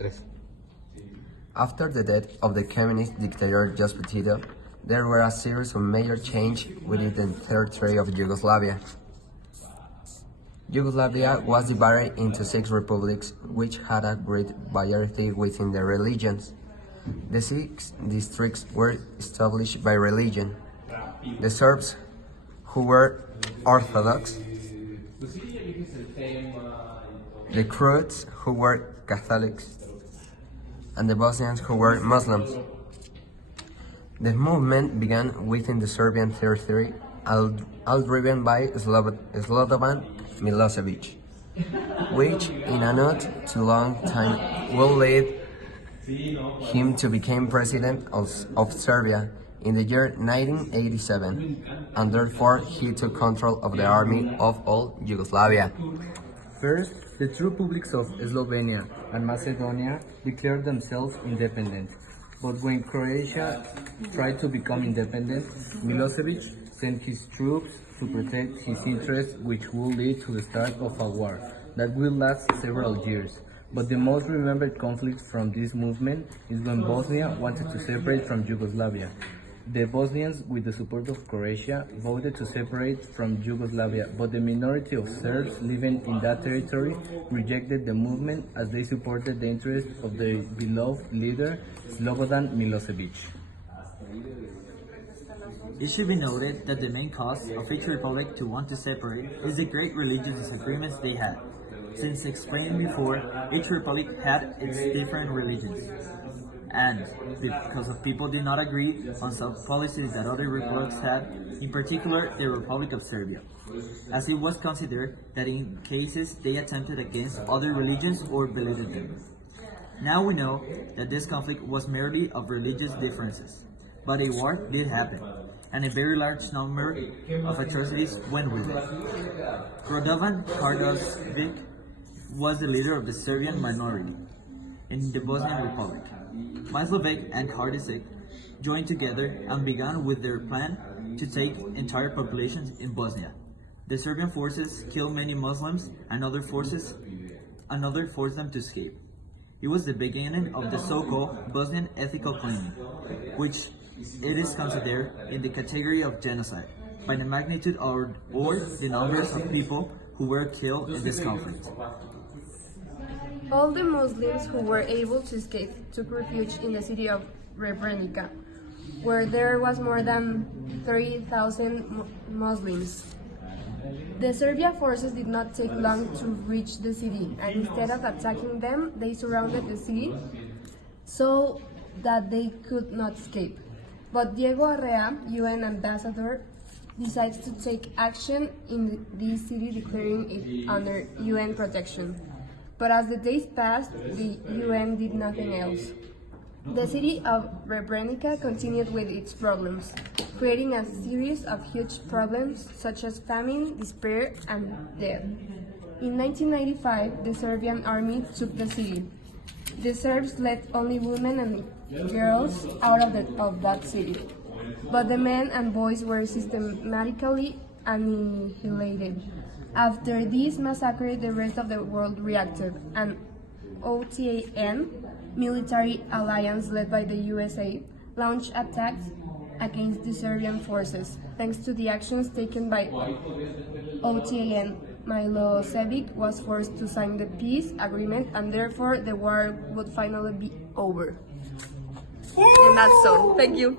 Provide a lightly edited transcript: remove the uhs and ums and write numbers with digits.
Tres. After the death of the communist dictator Josip Tito, there were a series of major changes within the territory of Yugoslavia. Yugoslavia was divided into 6 republics, which had a great variety within their religions. The 6 districts were established by religion. The Serbs, who were Orthodox, the Croats, who were Catholics, and the Bosnians, who were Muslims. The movement began within the Serbian territory, all driven by Slobodan Milosevic, which in a not too long time will lead him to become president of Serbia in the year 1987, and therefore he took control of the army of all Yugoslavia. First, the two republics of Slovenia and Macedonia declared themselves independent. But when Croatia tried to become independent, Milosevic sent his troops to protect his interests, which would lead to the start of a war that will last several years. But the most remembered conflict from this movement is when Bosnia wanted to separate from Yugoslavia. The Bosnians, with the support of Croatia, voted to separate from Yugoslavia, but the minority of Serbs living in that territory rejected the movement as they supported the interests of their beloved leader, Slobodan Milosevic. It should be noted that the main cause of each republic to want to separate is the great religious disagreements they had. Since explained before, each republic had its different religions. And because of people did not agree on some policies that other republics had, in particular the Republic of Serbia, as it was considered that in cases they attempted against other religions or belittled them. Now we know that this conflict was merely of religious differences, but a war did happen, and a very large number of atrocities went with it. Radovan Karadzic was the leader of the Serbian minority in the Bosnian Republic. Milosevic and Karadzic joined together and began with their plan to take entire populations in Bosnia. The Serbian forces killed many Muslims and other forced them to escape. It was the beginning of the so-called Bosnian ethical cleansing, which it is considered in the category of genocide by the magnitude or the numbers of people who were killed in this conflict. All the Muslims who were able to escape took refuge in the city of Srebrenica, where there was more than 30,000 Muslims. The Serbian forces did not take long to reach the city, and instead of attacking them, they surrounded the city so that they could not escape. But Diego Arrea, UN ambassador, decides to take action in this city, declaring it under UN protection. But as the days passed, the UN did nothing else. The city of Srebrenica continued with its problems, creating a series of huge problems such as famine, despair, and death. In 1995, the Serbian army took the city. The Serbs let only women and girls out of that city, but the men and boys were systematically annihilated. After this massacre, the rest of the world reacted, and OTAN, military alliance led by the USA, launched attacks against the Serbian forces. Thanks to the actions taken by OTAN, Milosevic was forced to sign the peace agreement, and therefore the war would finally be over. And that's all. Thank you.